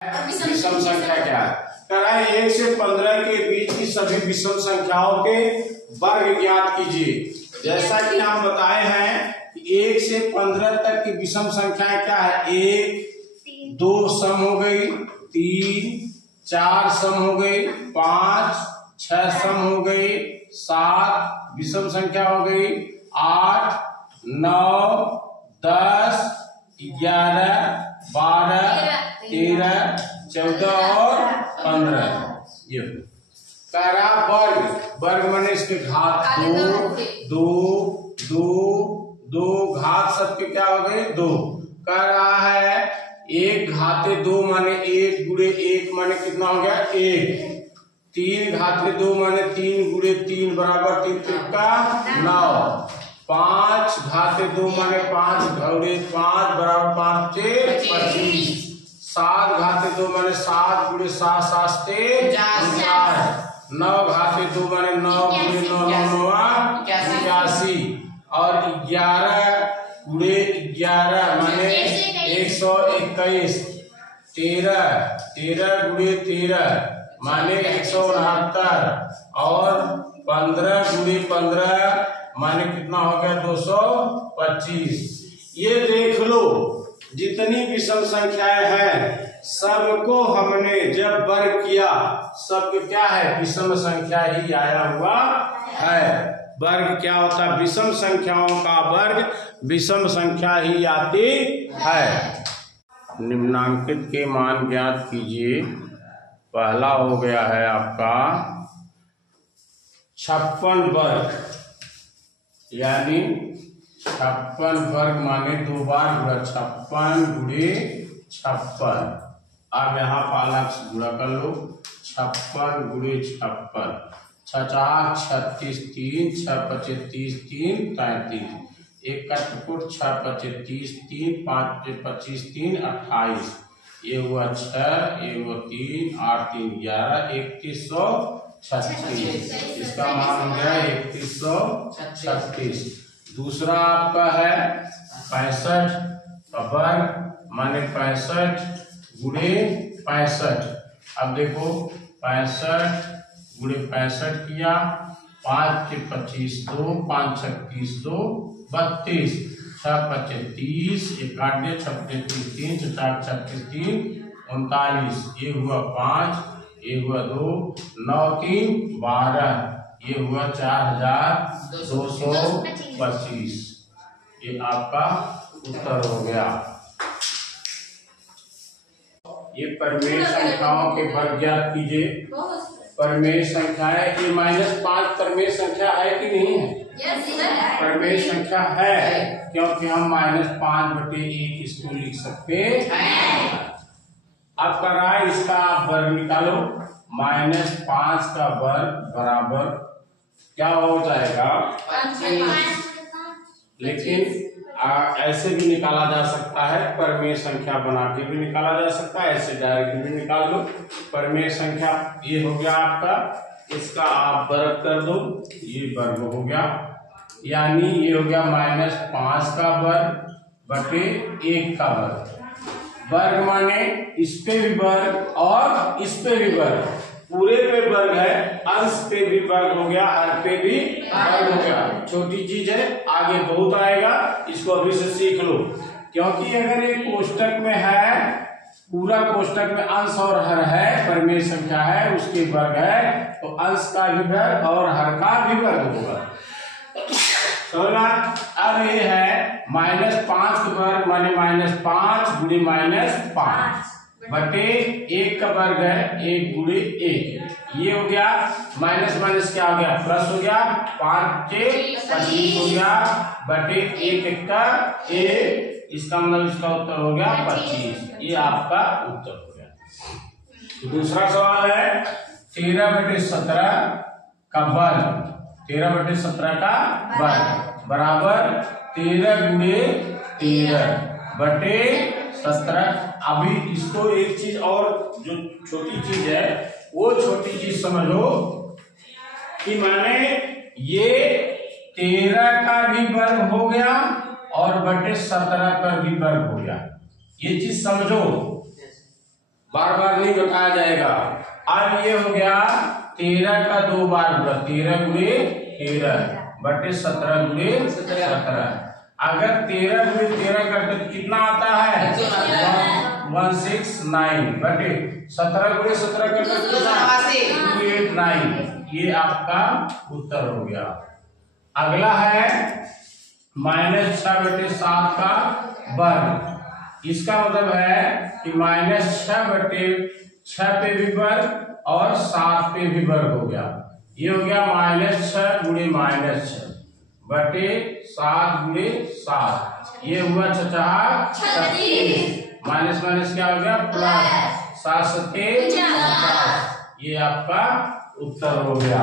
विषम संख्या क्या है? कह रहा है 1 से 15 के बीच की सभी विषम संख्याओं के वर्ग ज्ञात कीजिए। जैसा कि हम बताए हैं कि 1 से 15 तक की विषम संख्याएं क्या है? 1, 2 सम हो गई, 3, 4 सम हो गई, 5, 6 सम हो गई, 7 विषम संख्या हो गई, 8, 9, 10, 11, 12, 13, 14 और 15। ये कह रहा वर्ग माने इसके घात 2 घात सबके क्या हो गए? 2। कह रहा है 1 घाते 2 माने 1 गुणे 1 माने कितना हो गया? 1। 3 घाते 2 माने 3 गुणे 3 बराबर 3 त्रिका 9। 5 घाते 2 माने 5 गुणे 5 बराबर 5 से 25। 7 घाते 2 माने 7 गुणे 7 7 से 49। 9 घाते 2 माने 9 गुणे 9 9 81। और 11 गुणे 11 माने 121। 13 गुणे 13 माने 169। और 15 गुणे 15 माने कितना हो गया? 225। ये देख लो जितनी विषम संख्याएं हैं सबको हमने जब वर्ग किया, सब क्या है? विषम संख्या ही आया हुआ है। वर्ग क्या होता है? विषम संख्याओं का वर्ग विषम संख्या ही आती है। निम्नांकित के मान ज्ञात कीजिए। पहला हो गया है आपका 56 वर्ग, यानी 56 वर्ग माने 2 बार गुणा 56 गुणे 56। अब यहाँ पालक से गुणा कर लो। 56 गुणे 56, 6 36 3, 6 25 3 33। 1 का टुकुर 6 25 3, 5 25 3 28। ये हुआ 6, ये हुआ 3, 8 3 11, 3136। इसका मान हो गया 3136। दूसरा आपका है 65 का वर्ग माने 65 गुणे 65। अब देखो 65 गुणे 65 किया। 5 के 25 2, 5 36 2 32। 6 25 30, 1 8 36 3, 4 36 3 39। ये हुआ 5, ये हुआ 2, 9 3 12। ये हुआ 4225। ये आपका उत्तर हो गया। ये परिमेय संख्याओं के वर्ग ज्ञात कीजिए। परिमेय संख्याएं, ये -5 परिमेय संख्या है कि नहीं है? परिमेय संख्या है, क्योंकि हम -5/1 इसको लिख सकते हैं। अब कर रहा है इसका आप वर्ग निकालो। -5 का वर्ग बराबर क्या हो जाएगा? 25। लेकिन ऐसे भी निकाला जा सकता है, परिमेय संख्या बना के भी निकाला जा सकता है, ऐसे डायरेक्ट भी निकाल लो। परिमेय संख्या ये हो गया आपका, इसका आप वर्ग कर दो, ये वर्ग हो गया। यानी ये हो गया -5 का वर्ग बटे 1 का वर्ग। वर्ग माने इस पे भी वर्ग और इस पे भी वर्ग, पूरे पे वर्ग है, अंश पे भी वर्ग हो गया, हर पे भी वर्ग हो गया। छोटी चीज है, आगे बहुत आएगा, इसको अभी से सीख लो। क्योंकि अगर एक कोष्टक में है, पूरा कोष्टक में अंश और हर है, परिमेय संख्या है, उसके वर्ग है, तो अंश का भी वर्ग और हर का भी वर्ग होगा। अब ये है -5 का वर्ग माने -5 गुणे -5 बटे 1 का वर्ग है 1 गुणे 1। ये हो गया माइनस माइनस क्या हो गया? प्लस हो गया। 5 के 25 हो गया बटे 1 का 1। इसका मतलब इसका उत्तर हो गया 25। ये आपका उत्तर हो गया। तो दूसरा सवाल है 13/17 का वर्ग। 13/17 का वर्ग बराबर 13 गुणे 13 बटे 17। अभी इसको एक चीज और, जो छोटी चीज है वो छोटी चीज समझो कि माने ये 13 का भी वर्ग हो गया और बटे 17 का भी वर्ग हो गया। ये चीज समझो। बार बार नहीं बताया जाएगा। अब ये हो गया 13 का 2 बार होगा, 13 गुणे 13 बटे 17 गुणे 17। अगर 13 गुणे 13 करते तो कितना आता है 169 बटे 17 गुणे 17 करते 289। ये आपका उत्तर हो गया। अगला है -6 बटे 7 का वर्ग। इसका मतलब है कि -6 बटे 6 पे भी वर्ग और 7 पे भी वर्ग हो गया। ये हो गया -6 गुणे -6 बटे 7 गुणे 7। ये हुआ 36। माइनस माइनस क्या हो गया प्लस 7 7 50। ये आपका उत्तर हो गया।